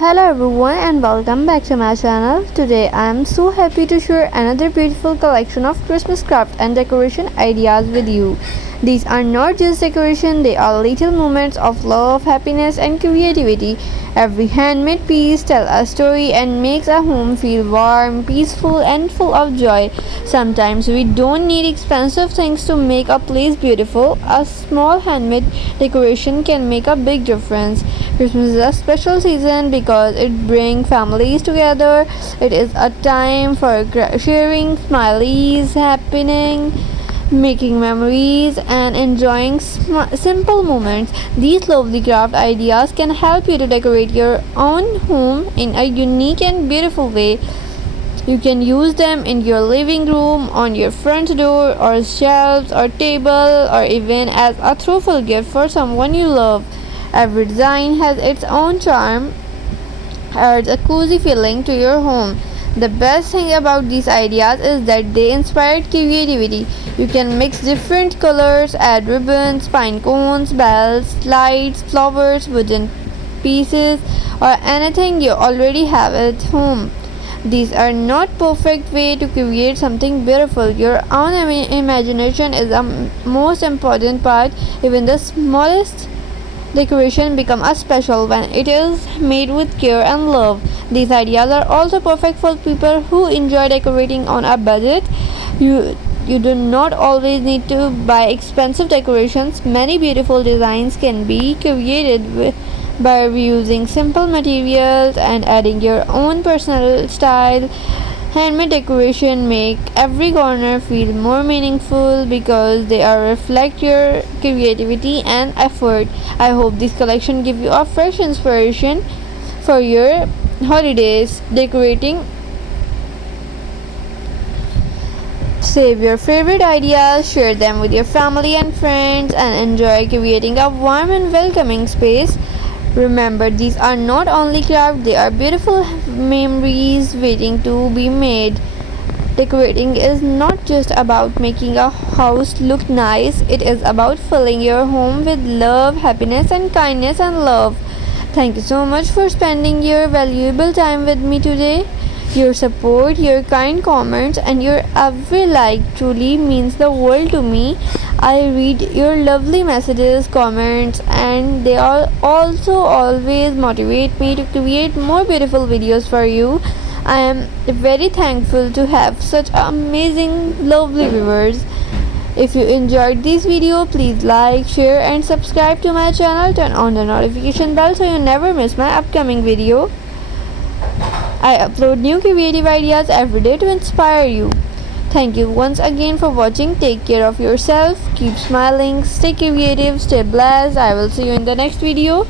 Hello everyone and welcome back to my channel. Today I am so happy to share another beautiful collection of Christmas craft and decoration ideas with you. These are not just decoration, they are little moments of love, happiness and creativity. Every handmade piece tells a story and makes a home feel warm, peaceful and full of joy. Sometimes we don't need expensive things to make a place beautiful. A small handmade decoration can make a big difference. Christmas is a special season because it brings families together. It is a time for sharing, smiles, happening, making memories and enjoying simple moments. These lovely craft ideas can help you to decorate your own home in a unique and beautiful way. You can use them in your living room, on your front door, or shelves, or table, or even as a thoughtful gift for someone you love. Every design has its own charm, adds a cozy feeling to your home. The best thing about these ideas is that they inspire creativity. You can mix different colors, add ribbons, pine cones, bells, lights, flowers, wooden pieces, or anything you already have at home. These are not perfect way to create something beautiful. Your own imagination is the most important part. Even the smallest decoration become a special when it is made with care and love. These ideas are also perfect for people who enjoy decorating on a budget. You do not always need to buy expensive decorations. Many beautiful designs can be created by using simple materials and adding your own personal style. Handmade decoration make every corner feel more meaningful because they are reflect your creativity and effort. I hope this collection give you a fresh inspiration for your holidays decorating. Save your favorite ideas, share them with your family and friends, and enjoy creating a warm and welcoming space. Remember, these are not only crafts, they are beautiful memories waiting to be made. Decorating is not just about making a house look nice, it is about filling your home with love, happiness, and kindness and love. Thank you so much for spending your valuable time with me today. Your support, your kind comments, and your every like truly means the world to me. I read your lovely messages, comments, and they all also always motivate me to create more beautiful videos for you. I am very thankful to have such amazing, lovely viewers. If you enjoyed this video, please like, share, and subscribe to my channel. Turn on the notification bell so you never miss my upcoming video. I upload new creative ideas every day to inspire you. Thank you once again for watching. Take care of yourself. Keep smiling. Stay creative. Stay blessed. I will see you in the next video.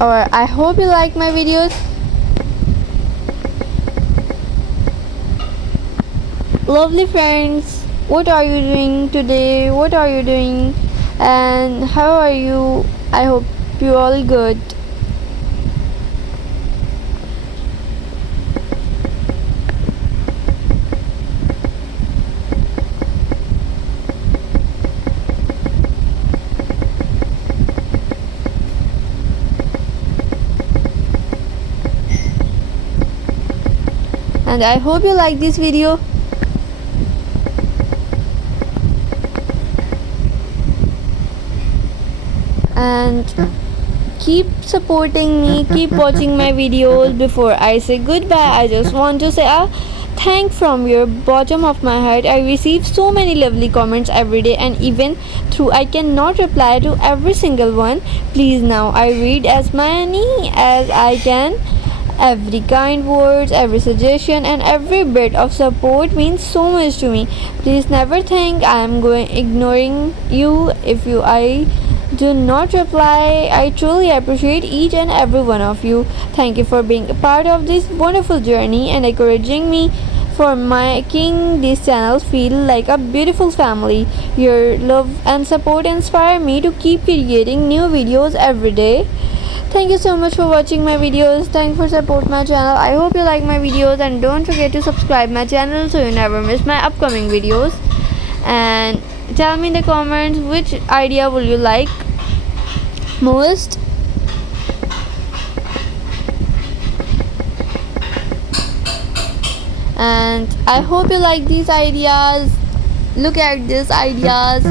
Or I hope you like my videos. Lovely friends, what are you doing today? What are you doing? And how are you? I hope you all good. And I hope you like this video. And keep supporting me, keep watching my videos. Before I say goodbye, I just want to say a thank from your bottom of my heart. I receive so many lovely comments every day, and even though I cannot reply to every single one, please now I read as many as I can. Every kind words, every suggestion, and every bit of support means so much to me. Please never think I am going ignoring you. If I do not reply, I truly appreciate each and every one of you. Thank you for being a part of this wonderful journey and encouraging me for making this channel feel like a beautiful family. Your love and support inspire me to keep creating new videos every day. Thank you so much for watching my videos. Thanks for support my channel. I hope you like my videos, and don't forget to subscribe my channel so you never miss my upcoming videos. and tell me in the comments which idea will you like most. And I hope you like these ideas. Look at these ideas,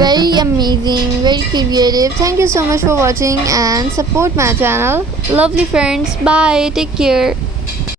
very amazing, very creative. Thank you so much for watching and support my channel. Lovely friends, bye, take care.